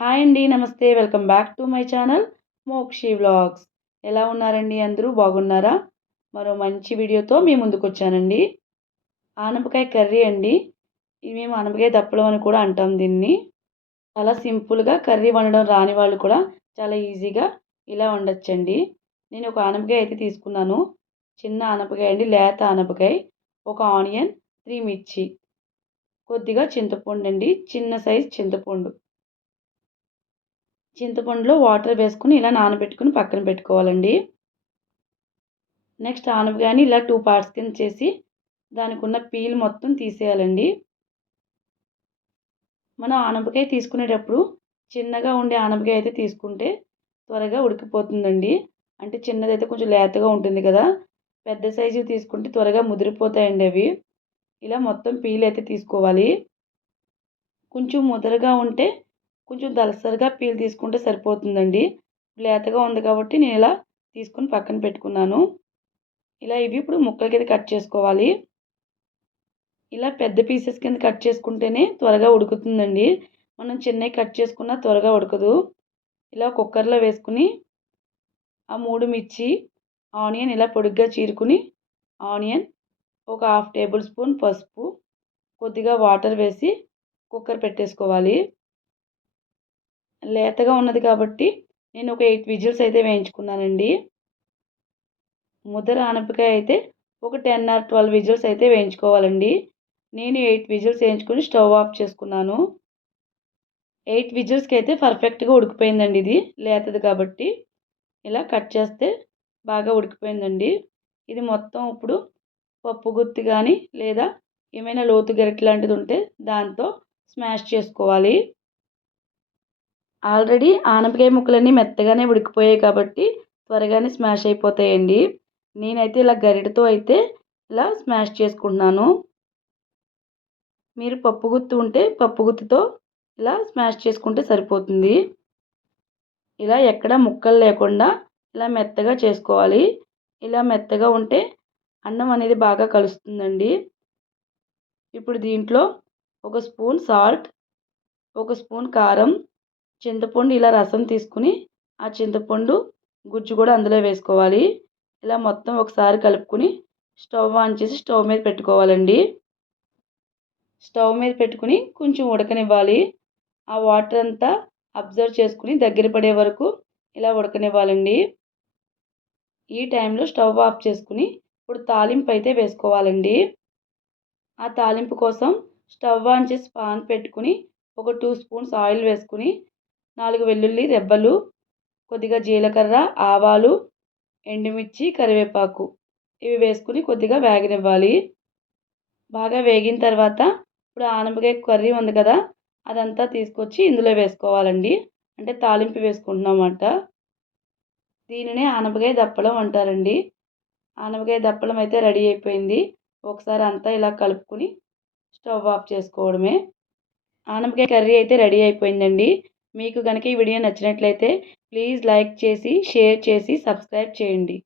Hi అండి నమస్తే. Welcome back to my channel Mokshi vlogs. ఎలా ఉన్నారండి అందరూ? బాగున్నారా? మరో మంచి వీడియోతో మీ ముందుకు వచ్చానండి ఆనపకాయ కర్రీ అండి. ఇది మేము ఆనపకాయ దప్పడం అని కూడా అంటాం దీన్ని. చాలా సింపుల్గా కర్రీ వండడం రాని వాళ్ళు కూడా చాలా ఈజీగా ఇలా వండొచ్చండి. నేను ఒక ఆనపకాయ అయితే తీసుకున్నాను. చిన్న ఆనపకాయ అండి లేత ఆనపకాయ. ఒక ఆనియన్ త్రీ మిర్చి. కొద్దిగా చింతపండు అండి. చిన్న సైజ్ చింతపండు. చింతపండులో వాటర్ వేసుకుని ఇలా నానబెట్టుకుని పక్కన పెట్టుకోవాలండి. నెక్స్ట్ ఆనపగాని ఇలా టూ పార్ట్స్ కింద చేసి దానికి ఉన్న పీల్ మొత్తం తీసేయాలండి. మనం ఆనపకాయ తీసుకునేటప్పుడు చిన్నగా ఉండే ఆనపకాయ అయితే తీసుకుంటే త్వరగా ఉడికిపోతుందండి. అంటే చిన్నదైతే కొంచెం లేతగా ఉంటుంది కదా. పెద్ద సైజు తీసుకుంటే త్వరగా ముదిరిపోతాయండి అవి. ఇలా మొత్తం పీల్ అయితే తీసుకోవాలి. కొంచెం ముదరగా ఉంటే కొంచెం దలసరిగా పీల్ తీసుకుంటే సరిపోతుందండి. లేతగా ఉంది కాబట్టి నేను ఇలా తీసుకుని పక్కన పెట్టుకున్నాను. ఇలా ఇవి ఇప్పుడు ముక్కల కింద కట్ చేసుకోవాలి. ఇలా పెద్ద పీసెస్ కింద కట్ చేసుకుంటేనే త్వరగా ఉడుకుతుందండి. మనం చిన్నవి కట్ చేసుకున్నా త్వరగా ఉడకదు. ఇలా కుక్కర్లో వేసుకుని ఆ మూడు మిర్చి ఆనియన్ ఇలా పొడిగ్గా చీరుకుని ఆనియన్ ఒక హాఫ్ టేబుల్ స్పూన్ పసుపు కొద్దిగా వాటర్ వేసి కుక్కర్ పెట్టేసుకోవాలి. లేతగా ఉన్నది కాబట్టి నేను ఒక ఎయిట్ విజిల్స్ అయితే వేయించుకున్నానండి. ముద్ర ఆనపకాయ అయితే ఒక టెన్ ఆర్ ట్వెల్వ్ విజిల్స్ అయితే వేయించుకోవాలండి. నేను ఎయిట్ విజిల్స్ వేయించుకొని స్టవ్ ఆఫ్ చేసుకున్నాను. ఎయిట్ విజిల్స్కి అయితే పర్ఫెక్ట్గా ఉడికిపోయిందండి ఇది లేతది కాబట్టి. ఇలా కట్ చేస్తే బాగా ఉడికిపోయిందండి. ఇది మొత్తం ఇప్పుడు పప్పు గుత్తి కానీ లేదా ఏమైనా లోతు గరిట లాంటిది ఉంటే దాంతో స్మాష్ చేసుకోవాలి. ఆల్రెడీ ఆనపకాయ ముక్కలన్నీ మెత్తగానే ఉడికిపోయాయి కాబట్టి త్వరగానే స్మాష్ అయిపోతాయండి. నేనైతే ఇలా గరిటతో అయితే ఇలా స్మాష్ చేసుకుంటున్నాను. మీరు పప్పు గుత్తు ఉంటే పప్పు గుత్తుతో ఇలా స్మాష్ చేసుకుంటే సరిపోతుంది. ఇలా ఎక్కడ ముక్కలు లేకుండా ఇలా మెత్తగా చేసుకోవాలి. ఇలా మెత్తగా ఉంటే అన్నం అనేది బాగా కలుస్తుందండి. ఇప్పుడు దీంట్లో ఒక స్పూన్ సాల్ట్ ఒక స్పూన్ కారం చింతపండు ఇలా రసం తీసుకుని ఆ చింతపండు గుజ్జు కూడా అందులో వేసుకోవాలి. ఇలా మొత్తం ఒకసారి కలుపుకొని స్టవ్ ఆన్ చేసి స్టవ్ మీద పెట్టుకోవాలండి. స్టవ్ మీద పెట్టుకుని కొంచెం ఉడకనివ్వాలి. ఆ వాటర్ అంతా అబ్జర్వ్ చేసుకుని దగ్గర పడే వరకు ఇలా ఉడకనివ్వాలండి. ఈ టైంలో స్టవ్ ఆఫ్ చేసుకుని ఇప్పుడు తాలింపు అయితే వేసుకోవాలండి. ఆ తాలింపు కోసం స్టవ్ ఆన్ చేసి పాన్ పెట్టుకుని ఒక టూ స్పూన్స్ ఆయిల్ వేసుకుని నాలుగు వెల్లుల్లి రెబ్బలు కొద్దిగా జీలకర్ర ఆవాలు ఎండుమిర్చి కరివేపాకు. ఇవి వేసుకుని కొద్దిగా వేగనివ్వాలి. బాగా వేగిన తర్వాత ఇప్పుడు ఆనపకాయ కర్రీ ఉంది కదా అదంతా తీసుకొచ్చి ఇందులో వేసుకోవాలండి. అంటే తాలింపు వేసుకుంటున్నామంట దీనినే ఆనపకాయ దప్పలం అంటారండి. ఆనపకాయ దప్పలం అయితే రెడీ అయిపోయింది. ఒకసారి అంతా ఇలా కలుపుకొని స్టవ్ ఆఫ్ చేసుకోవడమే. ఆనపకాయ కర్రీ అయితే రెడీ అయిపోయిందండి. మీకు కనుక ఈ వీడియో నచ్చినట్లయితే ప్లీజ్ లైక్ చేసి షేర్ చేసి సబ్స్క్రైబ్ చేయండి.